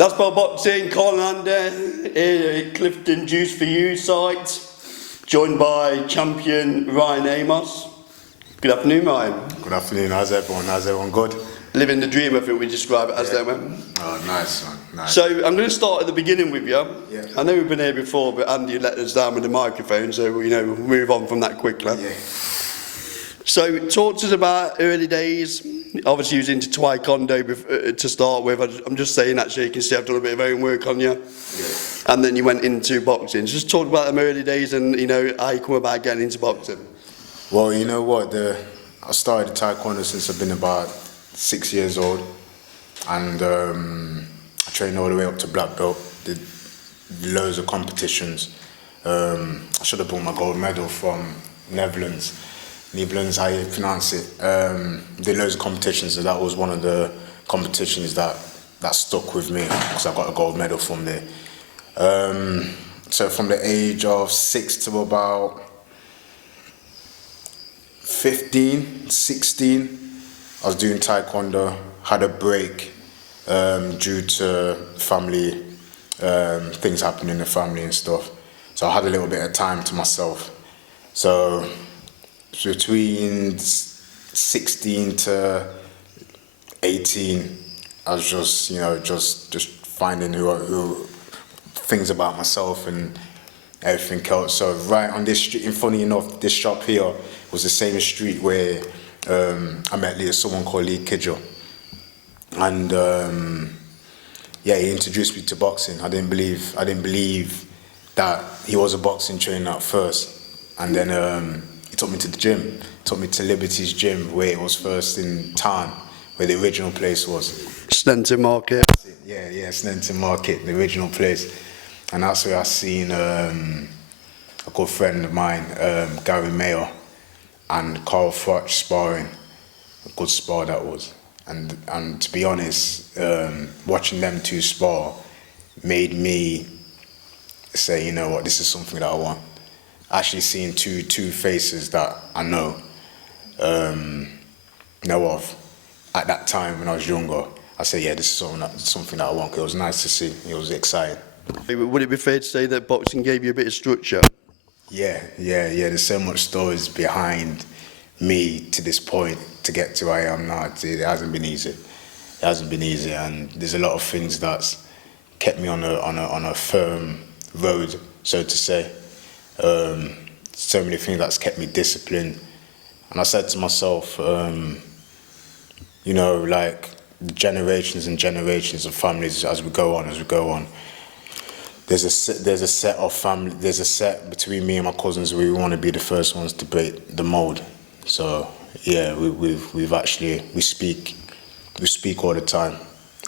That's Vault Boxing, Colinander, here at Clifton Juice for You site, joined by champion Ryan Amos. Good afternoon, Ryan. Good afternoon, how's everyone? How's everyone good? Living the dream, I think we describe it as, don't we? Oh, nice, man. Nice. So I'm going to start at the beginning with you. Yeah. I know we've been here before, but Andy let us down with the microphone, so we'll move on from that quickly. Yeah. So talk to us about early days. Obviously, you was into Taekwondo to start with. I'm just saying, actually, you can see I've done a bit of homework on you. Yeah. And then you went into boxing. So just talk about them early days and, how you come about getting into boxing. Well, you know what? I started Taekwondo since I've been about 6 years old. And I trained all the way up to black belt. Did loads of competitions. I should have brought my gold medal from Netherlands. Netherlands, how you pronounce it. Did loads of competitions, so that was one of the competitions that stuck with me because I got a gold medal from there. So from the age of 6 to about 15, 16, I was doing Taekwondo, had a break due to family, things happening in the family and stuff. So I had a little bit of time to myself. So between 16 to 18, I was just finding who things about myself and everything else. So right on this street, and funny enough, this shop here was the same street where I met someone called Lee Kidjo. And he introduced me to boxing. I didn't believe that he was a boxing trainer at first. And then he took me to the gym, took me to Liberty's gym, where it was first in town, where the original place was. Snenton Market. Yeah, Snenton Market, the original place. And that's where I seen a good friend of mine, Gary Mayer, and Carl Froch sparring. A good spar that was. And to be honest, watching them two spar made me say, you know what, this is something that I want. Actually seeing two faces that I know of at that time when I was younger, I said, yeah, this is something that I want. It was nice to see. It was exciting. Would it be fair to say that boxing gave you a bit of structure? Yeah. There's so much stories behind me to this point to get to where I am now. It hasn't been easy. And there's a lot of things that's kept me on a firm road, so to say. So many things that's kept me disciplined. And I said to myself, like generations and generations of families as we go on. There's a set between me and my cousins where we want to be the first ones to break the mold. So yeah, we speak all the time.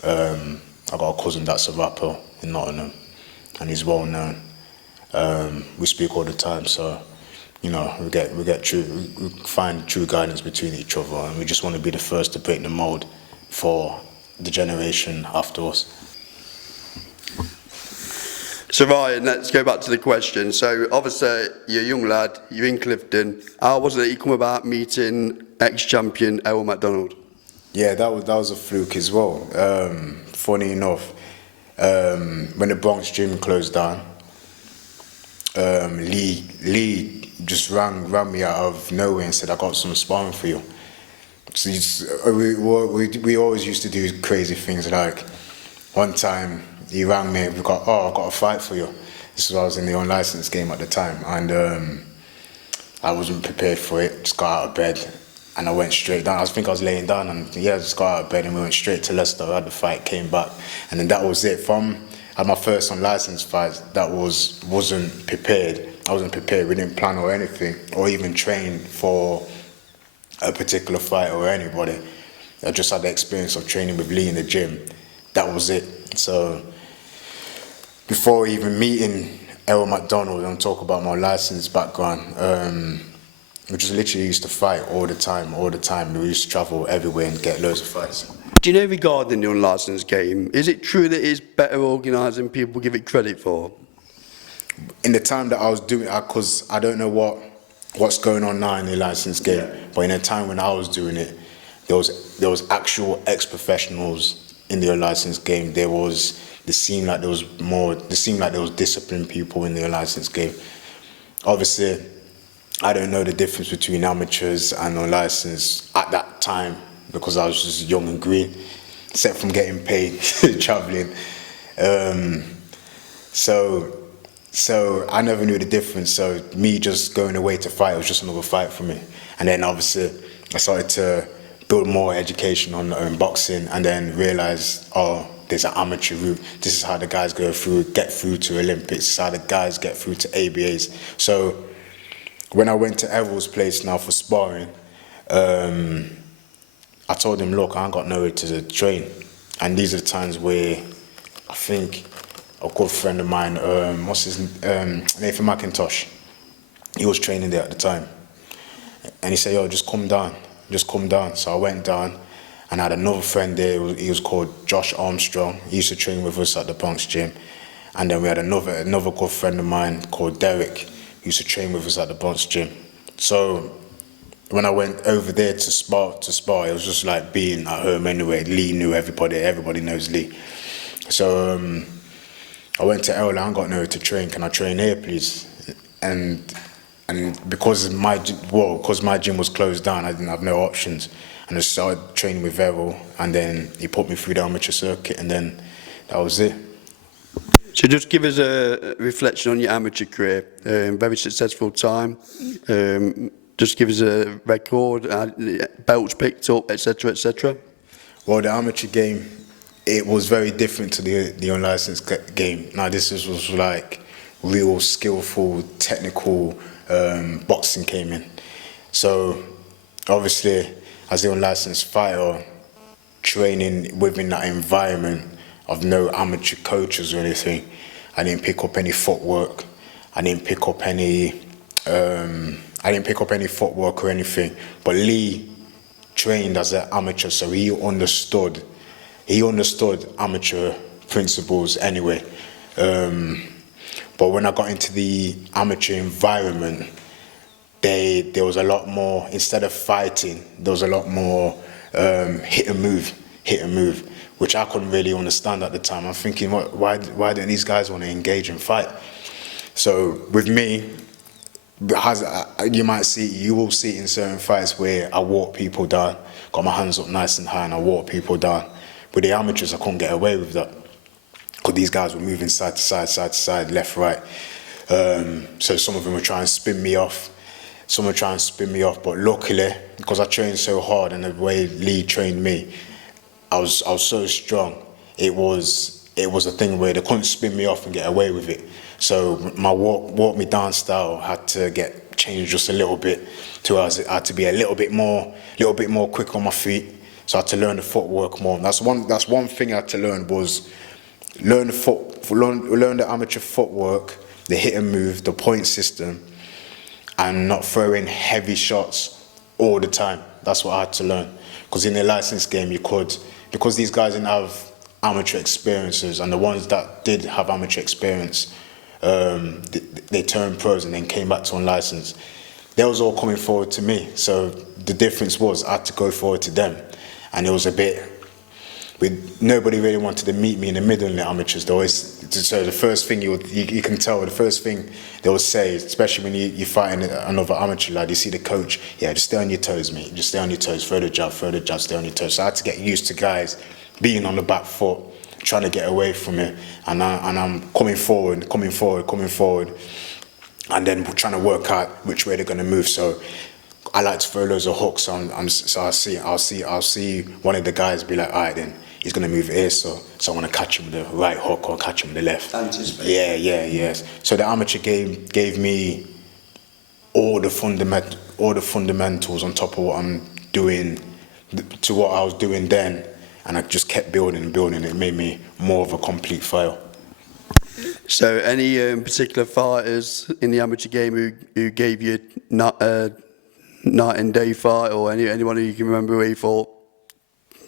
I got a cousin that's a rapper in Nottingham, and he's well known. We speak all the time, so we find true guidance between each other, and we just want to be the first to break the mold for the generation after us. So Ryan, let's go back to the question. So obviously you're a young lad, you're in Clifton. How was it you come about meeting ex-champion Errol McDonald? Yeah, that was a fluke as well. Funny enough, when the Bronx gym closed down, Lee just rang me out of nowhere and said, I got some sparring for you. So we always used to do crazy things. Like one time he rang me, I got a fight for you. This was I was in the unlicensed game at the time, and I wasn't prepared for it. Just got out of bed and I went straight down. I think I was laying down, and I just got out of bed and we went straight to Leicester. I had the fight, came back, and then that was it. I had my first unlicensed fight. That wasn't prepared. I wasn't prepared. We didn't plan or anything, or even train for a particular fight or anybody. I just had the experience of training with Lee in the gym. That was it. So before even meeting Errol McDonald and talk about my licensed background, we just literally used to fight all the time. We used to travel everywhere and get loads of fights. Do you know, regarding the unlicensed game, is it true that it's better organised than people give it credit for? In the time that I was doing it, because I don't know what's going on now in the licensed game, but in the time when I was doing it, there was actual ex-professionals in the unlicensed game, there seemed like there was disciplined people in the unlicensed game. Obviously, I don't know the difference between amateurs and unlicensed at that time because I was just young and green, except from getting paid traveling. So I never knew the difference. So me just going away to fight was just another fight for me. And then obviously I started to build more education on boxing, and then realized, oh, there's an amateur route. This is how the guys get through to Olympics. This is how the guys get through to ABAs. So when I went to Errol's place now for sparring, I told him, look, I ain't got nowhere to train. And these are the times where I think a good friend of mine, Nathan McIntosh, he was training there at the time. And he said, yo, just come down. So I went down, and I had another friend there, he was called Josh Armstrong. He used to train with us at the Bronx gym. And then we had another good friend of mine called Derek, who used to train with us at the Bronx gym. So when I went over there to spar, it was just like being at home anyway. Lee knew everybody knows Lee. So I went to Errol, I ain't got nowhere to train, can I train here please? And because my gym was closed down, I didn't have no options. And I started training with Errol, and then he put me through the amateur circuit, and then that was it. So just give us a reflection on your amateur career. Very successful time. Just give us a record, belts picked up, etc., etc. Well, the amateur game, it was very different to the unlicensed game. Now this was like real skillful, technical boxing came in. So obviously, as the unlicensed fighter, training within that environment of no amateur coaches or anything, I didn't pick up any footwork. I didn't pick up any footwork or anything. But Lee trained as an amateur, so he understood amateur principles anyway. But when I got into the amateur environment, there was a lot more, instead of fighting, there was a lot more hit and move, which I couldn't really understand at the time. I'm thinking, why don't these guys want to engage and fight? So with me, you will see it in certain fights where I walk people down, got my hands up nice and high, and I walk people down. With the amateurs, I couldn't get away with that, because these guys were moving side to side, left, right. So some of them were trying to spin me off. But luckily, because I trained so hard and the way Lee trained me, I was so strong. It was a thing where they couldn't spin me off and get away with it. So my walk me down style had to get changed just a little bit. I had to be a little bit more quick on my feet. So I had to learn the footwork more. That's one thing I had to learn, was learn the amateur footwork, the hit and move, the point system, and not throwing heavy shots all the time. That's what I had to learn. Because in the licensed game, because these guys didn't have amateur experiences, and the ones that did have amateur experience, they turned pros and then came back to unlicensed. They was all coming forward to me. So the difference was I had to go forward to them. And it was a bit, nobody really wanted to meet me in the middle in the amateurs. So the first thing you can tell, the first thing they would say, especially when you're fighting another amateur lad, you see the coach, yeah, just stay on your toes, mate. Just stay on your toes, throw the jab, stay on your toes. So I had to get used to guys being on the back foot, trying to get away from it. And I'm coming forward, and then trying to work out which way they're going to move. So I like to throw loads of hooks. So I'll see one of the guys be like, all right, then he's gonna move here. So I want to catch him with the right hook or catch him with the left. Yeah. So the amateur game gave me all the fundamentals on top of what I'm doing, to what I was doing then, and I just kept building. It made me more of a complete fighter. So any particular fighters in the amateur game who gave you night and day fight, or anyone who you can remember where you thought,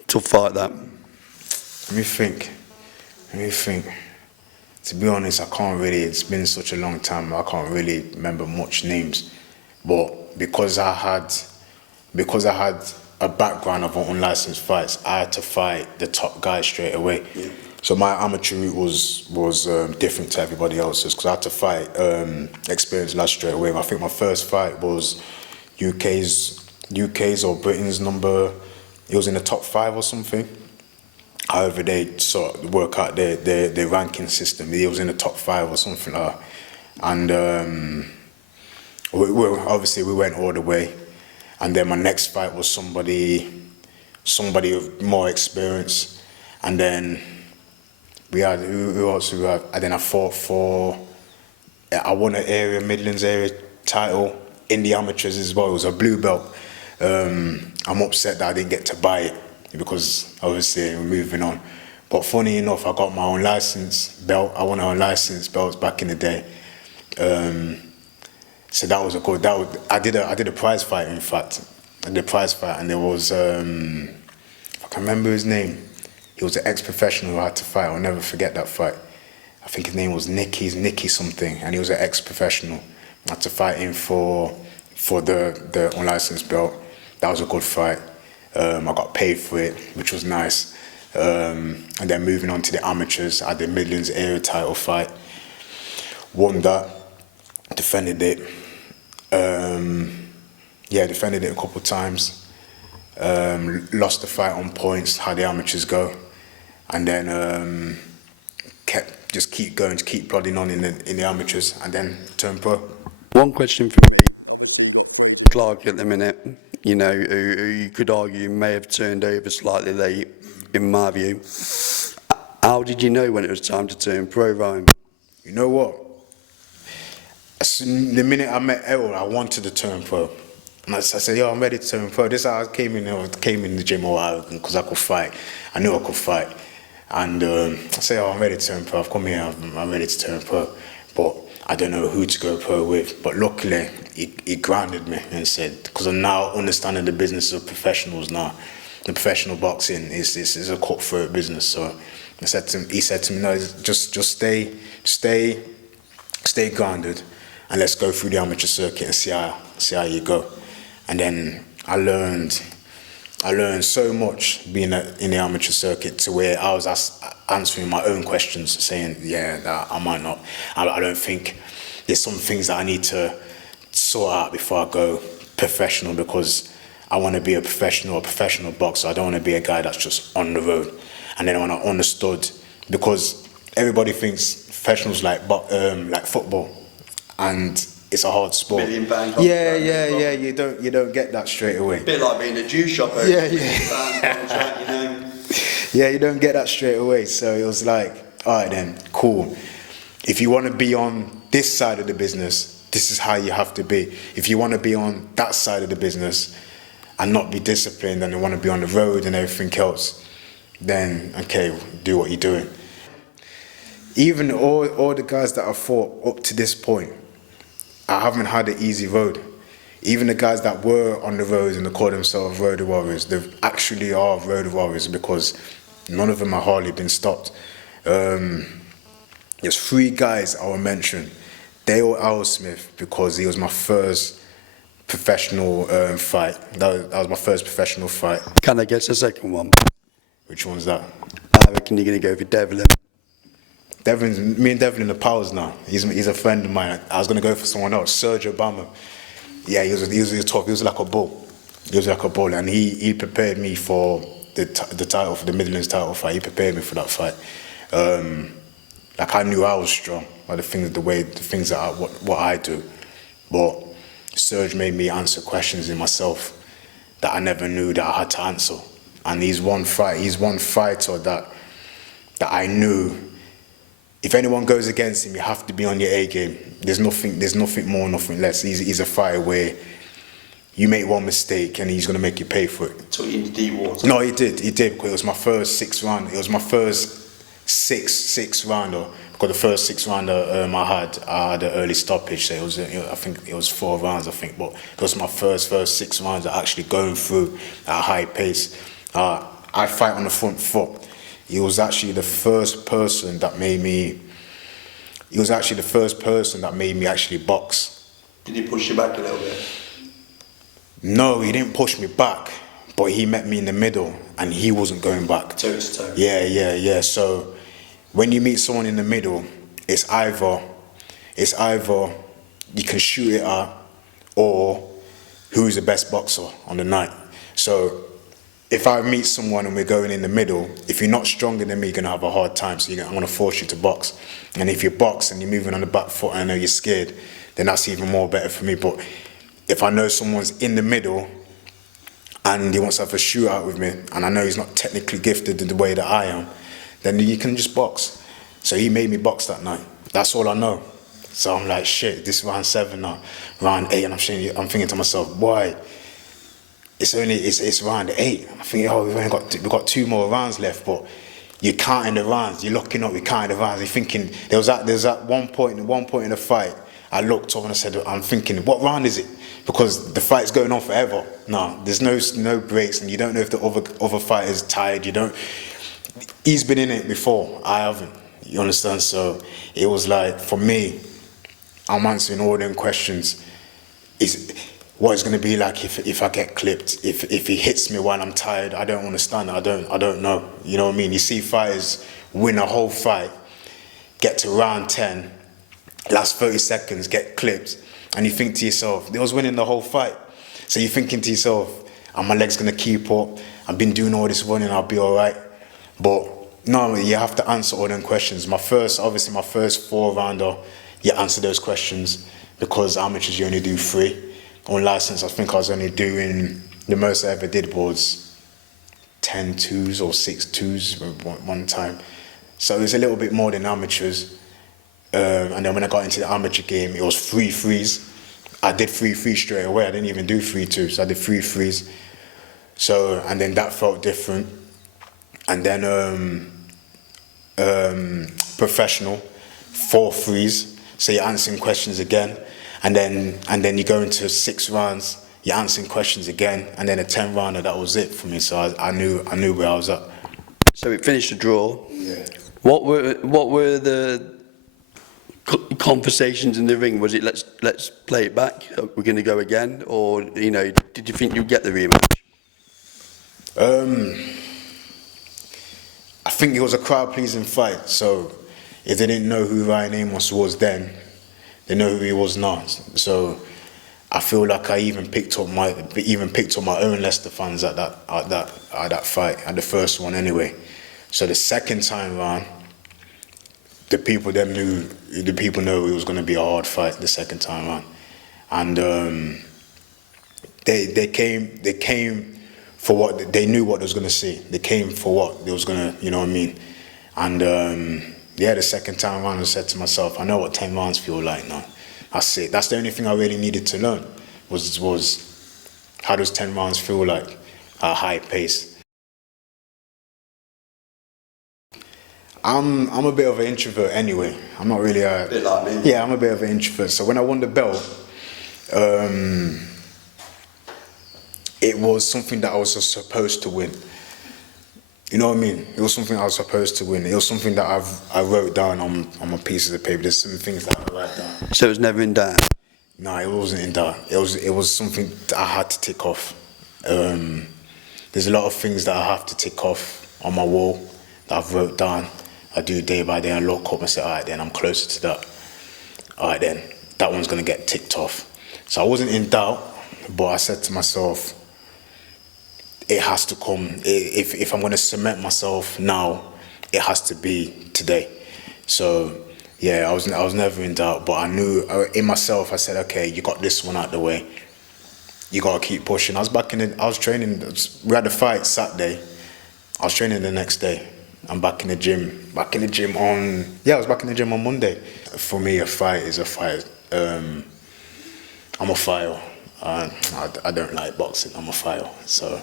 tough fight that? Let me think. To be honest, I can't really, it's been such a long time, I can't really remember much names. But because I had a background of unlicensed fights, I had to fight the top guy straight away. Yeah. So my amateur route was different to everybody else's because I had to fight experienced lads straight away. I think my first fight was UK's or Britain's number. It was in the top 5 or something. However, they sort of work out their ranking system. It was in the top 5 or something like that. And obviously we went all the way. And then my next fight was somebody with more experience. And then we had, who else we had? And then I won an Midlands area title in the amateurs as well. It was a blue belt. I'm upset that I didn't get to buy it because obviously we're moving on. But funny enough, I got my own license belt. I won my own license belts back in the day. So that was a good. I did a prize fight, in fact. I did a prize fight, and there was if I can remember his name, he was an ex-professional who I had to fight. I'll never forget that fight. I think his name was Nicky something, and he was an ex-professional. I had to fight him for the unlicensed belt. That was a good fight. I got paid for it, which was nice. And then moving on to the amateurs, I did Midlands area title fight. Won that, defended it. Defended it a couple of times. Lost the fight on points, how the amateurs go. And then keep going, keep plodding on in the amateurs, and then turn pro. One question for Clark at the minute, you know, who you could argue may have turned over slightly late, in my view. How did you know when it was time to turn pro, Ryan? You know what? The minute I met Errol, I wanted to turn pro. And I said, yo, I'm ready to turn pro. This is how I came in the gym because I could fight. I knew I could fight. And I said, oh, I'm ready to turn pro. I've come here, I'm ready to turn pro. But I don't know who to go pro with. But luckily, he grounded me and said, because I'm now understanding the business of professionals now. The professional boxing is a cutthroat business. So he said to me, no, just stay grounded, and let's go through the amateur circuit and see how you go. And then I learned so much being in the amateur circuit to where I was answering my own questions, saying, yeah, I might not. I don't think there's some things that I need to sort out before I go professional, because I want to be a professional boxer. I don't want to be a guy that's just on the road. And then when I understood, because everybody thinks professionals like football, and it's a hard sport. £1 million Yeah. You don't get that straight away. A bit like being a juice shopper. Yeah. Contract, you know. Yeah, you don't get that straight away. So it was like, all right then, cool. If you want to be on this side of the business, this is how you have to be. If you want to be on that side of the business and not be disciplined and you want to be on the road and everything else, then okay, do what you're doing. Even all the guys that I've fought up to this point, I haven't had an easy road. Even the guys that were on the road and they call themselves road warriors, they actually are road warriors because none of them have hardly been stopped. There's 3 guys I will mention. Dale Alsmith, because he was my first professional fight. That was my first professional fight. Can I guess the second one? Which one's that? I reckon you're going to go for Devlin. Me and Devlin are pals now. He's a friend of mine. I was going to go for someone else, Sergio Obama. Yeah, he was tough. He was like a bull. And he prepared me for the title, for the Midlands title fight. He prepared me for that fight. I knew I was strong by the things that what I do. But Serge made me answer questions in myself that I never knew that I had to answer. And he's one fighter that I knew. If anyone goes against him, you have to be on your A game. There's nothing more, nothing less. He's a fighter where you make one mistake and he's going to make you pay for it. Took you into deep water. No, he did. Because it was my first 6 round. It was my first six rounder. Because the first 6 rounder I had an early stoppage. So I think it was 4 rounds. But it was my first 6 rounds of actually going through at a high pace. I fight on the front foot. He was actually the first person that made me. Actually box. Did he push you back a little bit? No, he didn't push me back, but he met me in the middle, and he wasn't going back. Toe to toe. Yeah. So when you meet someone in the middle, it's either you can shoot it out, or who's the best boxer on the night. So if I meet someone and we're going in the middle, if you're not stronger than me, you're gonna have a hard time. So I'm gonna force you to box. And if you box and you're moving on the back foot and I know you're scared, then that's even more better for me. But if I know someone's in the middle and he wants to have a shootout with me, and I know he's not technically gifted in the way that I am, then you can just box. So he made me box that night. That's all I know. So I'm like, shit, this is round 7 now, round 8, and I'm thinking to myself, boy, it's round 8. I'm thinking, oh, we've got 2 more rounds left, but you're counting the rounds, you're looking up, you're counting the rounds. You're thinking, there's that one point in the fight, I looked up and I said, I'm thinking, what round is it? Because the fight's going on forever. No, there's no breaks, and you don't know if the other fighter's tired. He's been in it before, I haven't. You understand? So it was like, for me, I'm answering all them questions. What it's going to be like if I get clipped, if he hits me while I'm tired. I don't understand. I don't know. You know what I mean? You see fighters win a whole fight, get to round 10, last 30 seconds, get clipped, and you think to yourself, they was winning the whole fight. So you're thinking to yourself, are my legs going to keep up? I've been doing all this running, I'll be all right. But no, you have to answer all them questions. My first 4-rounder, you answer those questions, because amateurs you only do 3. On license, I think I was only doing, the most I ever did was 10 twos or 6 twos one time. So it was a little bit more than amateurs. And then when I got into the amateur game, it was 3 threes. I did 3 threes straight away. I didn't even do 3 twos. I did 3 threes. So, and then that felt different. And then professional, 4 threes. So you're answering questions again. And then you go into 6 rounds, you're answering questions again, and then a 10-rounder, that was it for me. So I knew where I was at. So it finished a draw. Yeah. What were the conversations in the ring? Was it let's play it back? We're going to go again, or did you think you'd get the rematch? I think it was a crowd-pleasing fight. So if they didn't know who Ryan Amos was then, they know who he was now. So I feel like I even picked up my own Leicester fans at that fight, at the first one anyway. So the second time round, the people know it was going to be a hard fight the second time round, and they came for what they knew what they was going to see. They came for what they was going to, you know what I mean, and. The second time around, I said to myself, I know what 10 rounds feel like now. That's it. That's the only thing I really needed to learn was how does 10 rounds feel like at a high pace. I'm a bit of an introvert anyway. I'm not really a bit like me. Yeah, I'm a bit of an introvert. So when I won the belt, it was something that I was supposed to win. You know what I mean? It was something I was supposed to win. It was something that I wrote down on my pieces of paper. There's some things that I write down. So it was never in doubt? No, it wasn't in doubt. It was something that I had to tick off. There's a lot of things that I have to tick off on my wall that I've wrote down. I do day by day. I look up and say, all right, then I'm closer to that. All right, then that one's going to get ticked off. So I wasn't in doubt, but I said to myself, it has to come. If I'm going to cement myself now, it has to be today. So yeah, I was never in doubt, but I knew in myself. I said, okay, you got this one out the way. You got to keep pushing. I was training. We had a fight Saturday. I was training the next day. I'm back in the gym. I was back in the gym on Monday. For me, a fight is a fight. I'm a fighter. I don't like boxing. I'm a fighter. So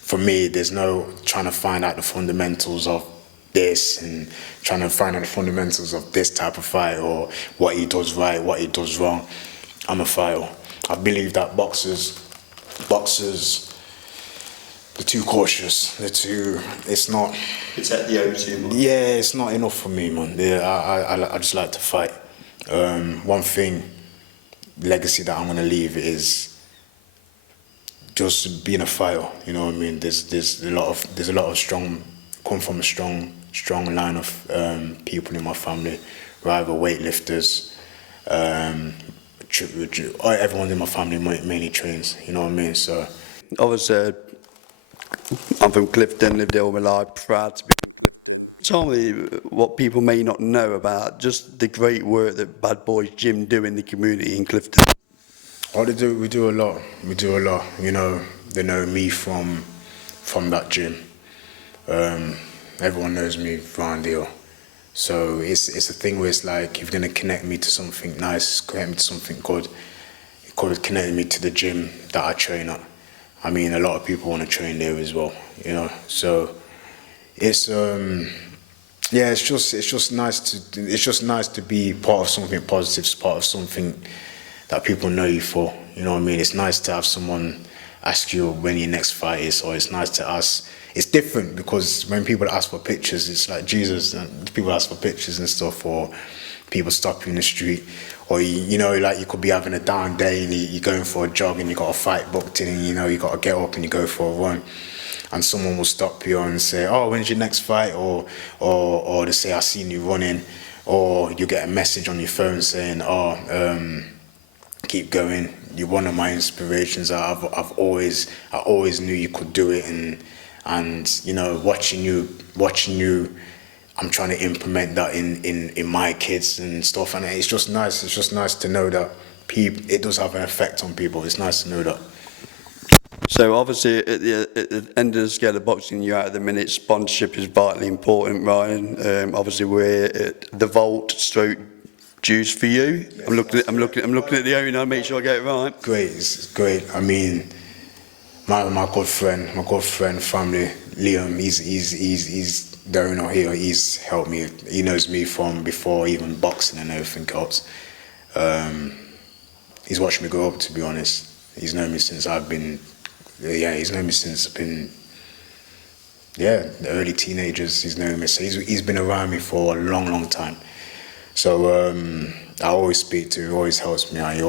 for me, there's no trying to find out the fundamentals of this and trying to find out the fundamentals of this type of fight or what he does right, what he does wrong. I'm a fighter. I believe that boxers, they're too cautious. It's not. It's at the O2 much. Yeah, it's not enough for me, man. I just like to fight. One thing, legacy that I'm gonna leave is just being a fighter. You know what I mean? There's a lot of strong, come from a strong line of people in my family, either weightlifters. Everyone in my family mainly trains. You know what I mean? So Obviously, I'm from Clifton, lived there all my life, proud to be. Tell me what people may not know about just the great work that Bad Boys Gym do in the community in Clifton. what they do, we do a lot. We do a lot. You know, they know me from that gym. Everyone knows me around here. So it's a thing where it's like, if you're gonna connect me to something nice, connect me to something good, you could have connected me to the gym that I train at. I mean, a lot of people want to train there as well, you know. So it's yeah, it's just nice to be part of something positive, part of something that people know you for. You know what I mean? It's nice to have someone ask you when your next fight is, or it's nice to ask. It's different because when people ask for pictures, it's like Jesus. And people ask for pictures and stuff, or people stop you in the street, or you know, like you could be having a down day and you're going for a jog and you got a fight booked in, and you know you got to get up and you go for a run, and someone will stop you and say, "Oh, when's your next fight?" Or they say, "I seen you running," or you get a message on your phone saying, "Oh, keep going. You're one of my inspirations. I always knew you could do it," and you know, watching you, I'm trying to implement that in my kids and stuff, and it's just nice. It's just nice to know that it does have an effect on people. It's nice to know that. So obviously at the end of the scale of boxing, you're out at the minute, sponsorship is vitally important, Ryan. Obviously we're at the Vault stroke Juice for you. Yes, I'm looking at the owner, make sure I get it right. Great, it's great. I mean, my good friend, family, Liam, he's the owner here. He's helped me. He knows me from before even boxing and everything else. He's watched me grow up, to be honest. He's known me since I've been, he's known me since I've been, the early teenagers. He's known me, so he's been around me for a long time. So I always speak to, he always helps me out. He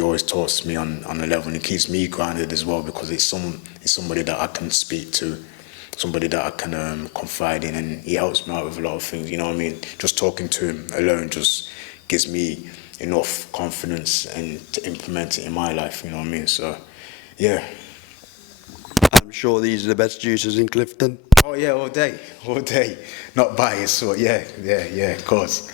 always talks to me on a level, and he keeps me grounded as well, because it's somebody that I can speak to, somebody that I can confide in, and he helps me out with a lot of things. You know what I mean? Just talking to him alone just gives me enough confidence and to implement it in my life. You know what I mean? So yeah. I'm sure these are the best juicers in Clifton. Oh yeah, all day. Not biased, so yeah, of course.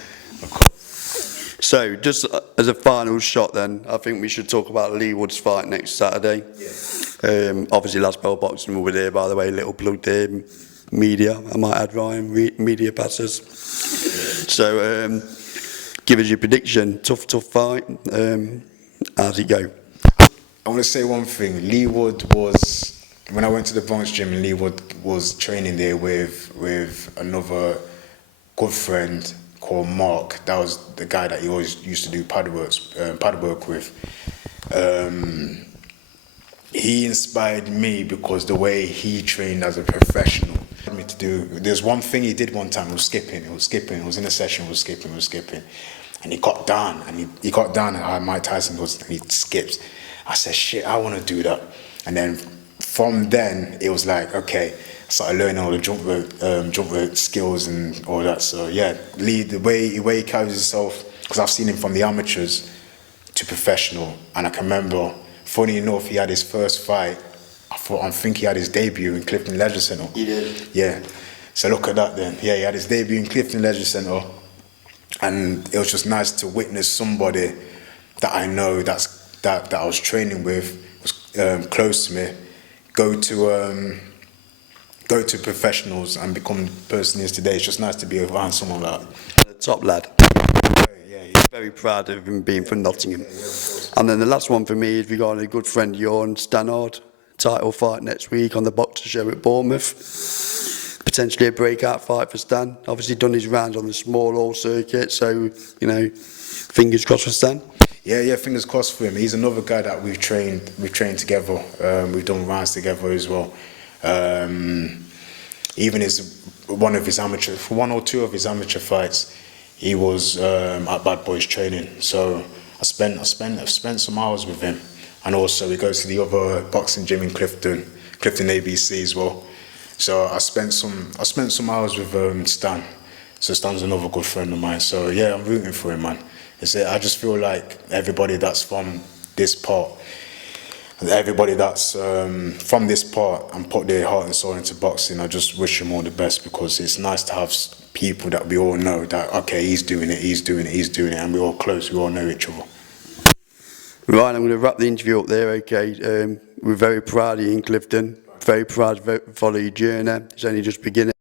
So, just as a final shot then, I think we should talk about Lee Wood's fight next Saturday. Yeah. Obviously, Last Bell Boxing will be there, by the way, little plug there. Media, I might add, Ryan, media passes. So, give us your prediction. Tough fight. How's it go? I want to say one thing. Lee Wood was, when I went to the Bronx gym, and Lee Wood was training there with another good friend called Mark. That was the guy that he always used to do pad work with. He inspired me because the way he trained as a professional. Me to do. There's one thing he did one time. He was skipping. He was in a session. He was skipping, and he got down. And he got down. And Mike Tyson goes, and he skips. I said, shit, I want to do that. And then from then, it was like, okay. Started learning all the jump rope skills and all that. So yeah, Lee, the way he carries himself, because I've seen him from the amateurs to professional, and I can remember, funny enough, he had his first fight. I think he had his debut in Clifton Leisure Centre. He did. Yeah. So look at that then. Yeah, he had his debut in Clifton Leisure Centre, and it was just nice to witness somebody that I know that I was training with, was close to me, go to professionals and become the person he is today. It's just nice to be around someone like that. The top lad. Yeah. Very proud of him being from Nottingham. And then the last one for me is regarding a good friend of yours, Stanard. Title fight next week on the Boxer Show at Bournemouth. Potentially a breakout fight for Stan. Obviously done his rounds on the small hall circuit, so, you know, fingers crossed for Stan. Yeah, fingers crossed for him. He's another guy that we've trained together. We've done rounds together as well. Even one or two of his amateur fights, he was at Bad Boys training. So I spent some hours with him, and also we go to the other boxing gym in Clifton, Clifton ABC as well. So I spent some hours with Stan. So Stan's another good friend of mine. So yeah, I'm rooting for him, man. I just feel like everybody that's from this part, and everybody that's from this part and put their heart and soul into boxing, I just wish them all the best, because it's nice to have people that we all know that, okay, he's doing it, and we're all close, we all know each other. Right, I'm going to wrap the interview up there, okay. We're very proud of you in Clifton, very proud to follow your journey. It's only just beginning.